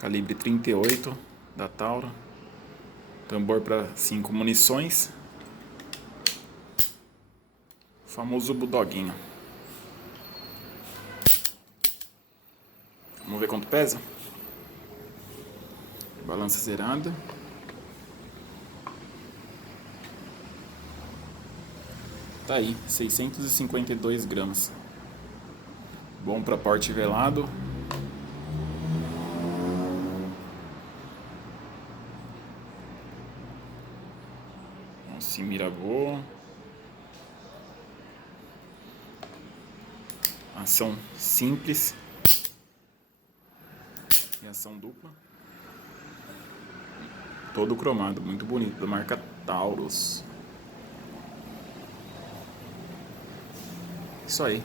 calibre 38 da Taurus, tambor para 5 munições, famoso bulldoguinho. Vamos ver quanto pesa. Balança zerada. Tá aí, 652 gramas. Bom para porte velado. Se mira boa. Ação simples. E ação dupla. Todo cromado, muito bonito, da marca Taurus. Isso aí.